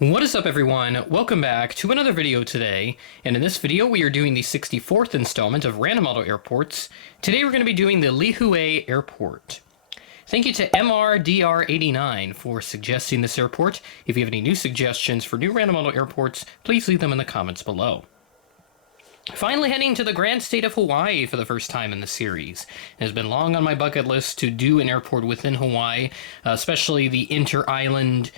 What is up, everyone? Welcome back to another video today, and in this video we are doing the 64th installment of Random Model Airports. Today we're going to be doing the Lihue Airport. Thank you to MRDR89 for suggesting this airport. If you have any new suggestions for new Random Model Airports, please leave them in the comments below. Finally heading to the grand state of Hawaii for the first time in the series. It has been long on my bucket list to do an airport within Hawaii, especially the inter-island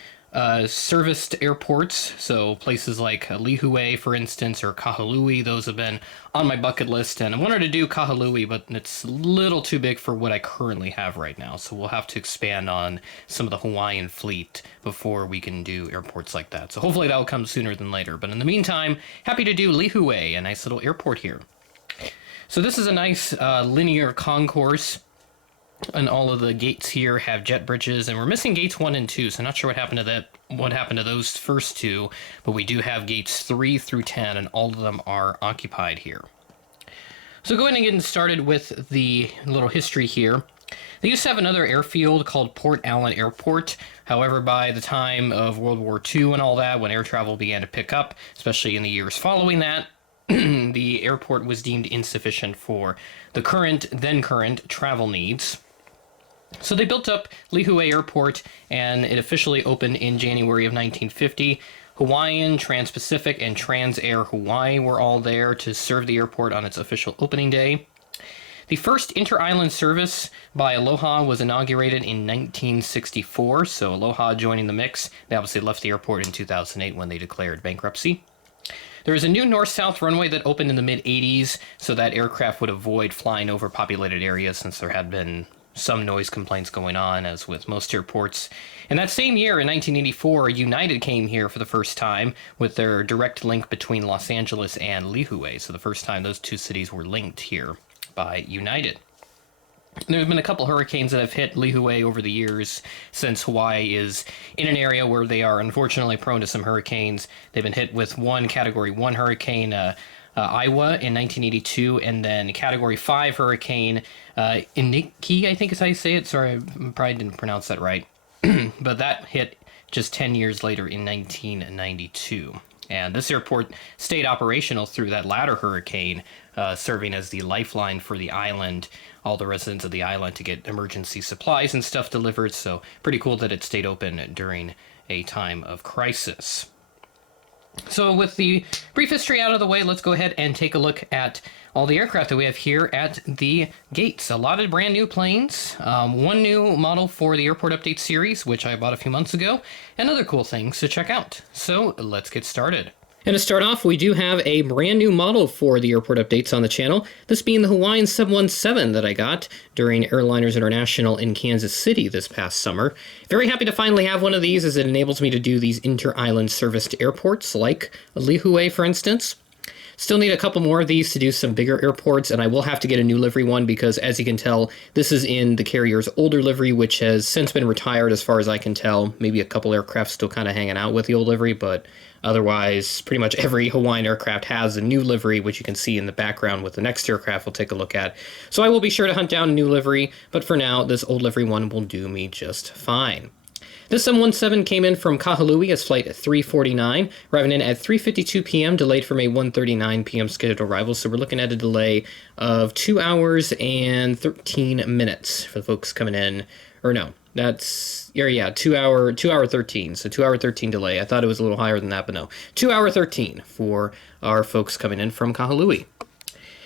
serviced airports, so places like Lihue, for instance, or Kahului. Those have been on my bucket list, and I wanted to do Kahului, but it's a little too big for what I currently have right now, so we'll have to expand on some of the Hawaiian fleet before we can do airports like that. So hopefully that'll come sooner than later, but in the meantime, happy to do Lihue, a nice little airport here. So this is a nice linear concourse. And all of the gates here have jet bridges, and we're missing gates 1 and 2, so not sure what happened to that. What happened to those first two, but we do have gates 3 through 10, and all of them are occupied here. So going and getting started with the little history here. They used to have another airfield called Port Allen Airport. However, by the time of World War II and all that, when air travel began to pick up, especially in the years following that, the airport was deemed insufficient for the then current travel needs. So they built up Lihue Airport, and it officially opened in January of 1950. Hawaiian, Trans-Pacific, and Trans-Air Hawaii were all there to serve the airport on its official opening day. The first inter-island service by Aloha was inaugurated in 1964, so Aloha joining the mix. They obviously left the airport in 2008 when they declared bankruptcy. There was a new north-south runway that opened in the mid-80s, so that aircraft would avoid flying over populated areas since there had been some noise complaints going on, as with most airports. In that same year, in 1984, United came here for the first time with their direct link between Los Angeles and Lihue, so the first time those two cities were linked here by United. There have been a couple hurricanes that have hit Lihue over the years, since Hawaii is in an area where they are unfortunately prone to some hurricanes. They've been hit with one Category 1 hurricane, Iowa in 1982, and then Category 5 hurricane Iniki, I think is how you say it. Sorry, I probably didn't pronounce that right. But that hit just 10 years later in 1992. And this airport stayed operational through that latter hurricane, serving as the lifeline for the island, all the residents of the island, to get emergency supplies and stuff delivered. So pretty cool that it stayed open during a time of crisis. So with the brief history out of the way, let's go ahead and take a look at all the aircraft that we have here at the gates. A lot of brand new planes, one new model for the Airport Update series, which I bought a few months ago, and other cool things to check out. So let's get started. And to start off, we do have a brand new model for the airport updates on the channel, this being the Hawaiian Sub 17 that I got during Airliners International in Kansas City this past summer. Very happy to finally have one of these, as it enables me to do these inter-island serviced airports, like Lihue, for instance. Still need a couple more of these to do some bigger airports, and I will have to get a new livery one because, as you can tell, this is in the carrier's older livery, which has since been retired as far as I can tell. Maybe a couple aircraft still kind of hanging out with the old livery, but otherwise, pretty much every Hawaiian aircraft has a new livery, which you can see in the background with the next aircraft we'll take a look at. So I will be sure to hunt down a new livery, but for now, this old livery one will do me just fine. This 717 came in from Kahului as flight 349, arriving in at 3:52 p.m., delayed from a 1:39 p.m. scheduled arrival, so we're looking at a delay of 2 hours and 13 minutes for the folks coming in. Or no, that's, yeah, 2 hour 13, so 2 hour 13 delay. I thought it was a little higher than that, but no. 2 hour 13 for our folks coming in from Kahului.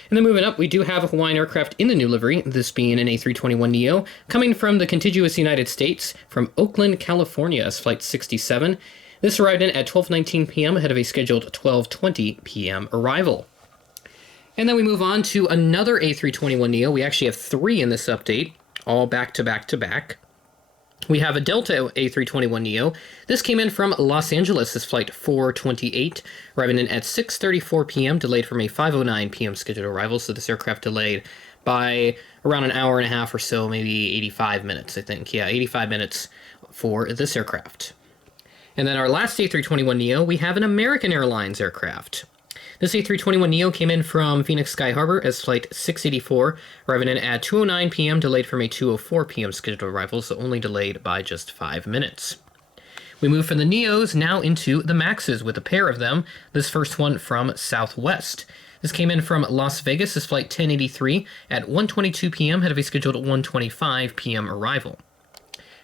And then moving up, we do have a Hawaiian aircraft in the new livery, this being an A321 Neo, coming from the contiguous United States, from Oakland, California, as Flight 67. This arrived in at 12:19 p.m. ahead of a scheduled 12:20 p.m. arrival. And then we move on to another A321 Neo. We actually have 3 in this update, all back to back to back. We have a Delta A321 Neo. This came in from Los Angeles as flight 428, arriving in at 6:34 p.m., delayed from a 5:09 p.m. scheduled arrival, so this aircraft delayed by around an hour and a half or so, maybe 85 minutes, I think. Yeah, 85 minutes for this aircraft. And then our last A321 Neo, we have an American Airlines aircraft. This A321 Neo came in from Phoenix Sky Harbor as Flight 684, arriving in at 2:09 p.m., delayed from a 2:04 p.m. scheduled arrival, so only delayed by just 5 minutes. We move from the Neos now into the Maxes with a pair of them. This first one from Southwest. This came in from Las Vegas. This flight 1083 at 1:22 p.m. ahead of a scheduled 1:25 p.m. arrival.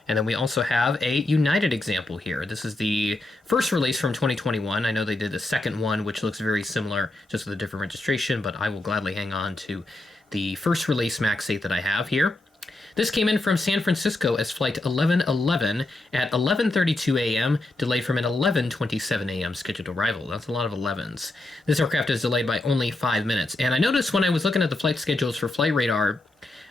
And then we also have a United example here. This is the first release from 2021. I know they did a second one, which looks very similar, just with a different registration, but I will gladly hang on to the first release MAX 8 that I have here. This came in from San Francisco as flight 1111 at 11:32 a.m., delayed from an 11:27 a.m. scheduled arrival. That's a lot of 11s. This aircraft is delayed by only 5 minutes. And I noticed when I was looking at the flight schedules for Flight Radar,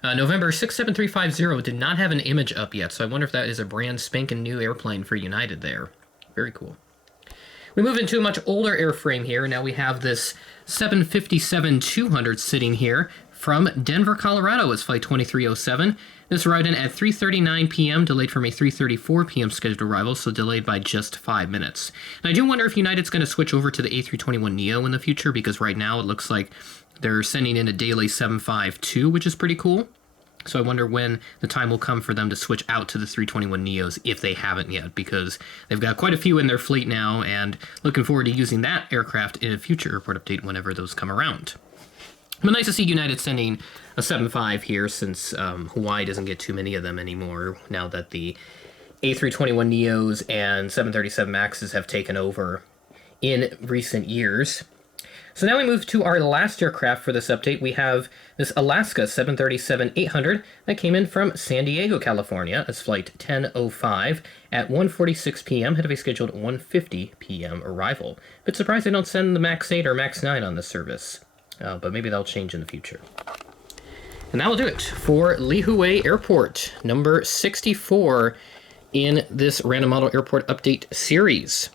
November 67350 did not have an image up yet, so I wonder if that is a brand spanking new airplane for United there. Very cool. We move into a much older airframe here. Now we have this 757-200 sitting here from Denver, Colorado. It's flight 2307. This arrived in at 3:39 p.m., delayed from a 3:34 p.m. scheduled arrival, so delayed by just 5 minutes. And I do wonder if United's going to switch over to the A321 Neo in the future, because right now it looks like they're sending in a daily 752, which is pretty cool. So I wonder when the time will come for them to switch out to the 321 Neos, if they haven't yet, because they've got quite a few in their fleet now, and looking forward to using that aircraft in a future airport update whenever those come around. But nice to see United sending a 7.5 here, since Hawaii doesn't get too many of them anymore, now that the A321 Neos and 737 Maxes have taken over in recent years. So now we move to our last aircraft for this update. We have this Alaska 737-800 that came in from San Diego, California. It's flight 1005 at 1:46 p.m. ahead of a scheduled 1:50 p.m. arrival. Bit surprised they don't send the MAX 8 or MAX 9 on this service, but maybe that'll change in the future. And that will do it for Lihue Airport, number 64 in this Random Model Airport Update series.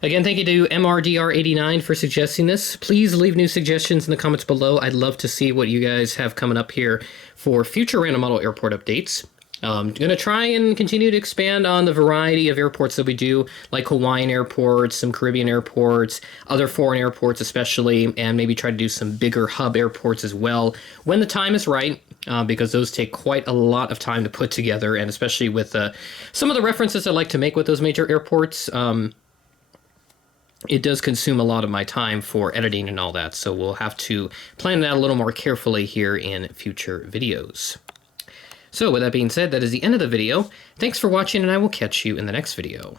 Again, thank you to MRDR89 for suggesting this. Please leave new suggestions in the comments below. I'd love to see what you guys have coming up here for future Random Model Airport updates. I'm going to try and continue to expand on the variety of airports that we do, like Hawaiian airports, some Caribbean airports, other foreign airports especially, and maybe try to do some bigger hub airports as well when the time is right, because those take quite a lot of time to put together, and especially with some of the references I like to make with those major airports, it does consume a lot of my time for editing and all that, so we'll have to plan that a little more carefully here in future videos. So with that being said, that is the end of the video. Thanks for watching, and I will catch you in the next video.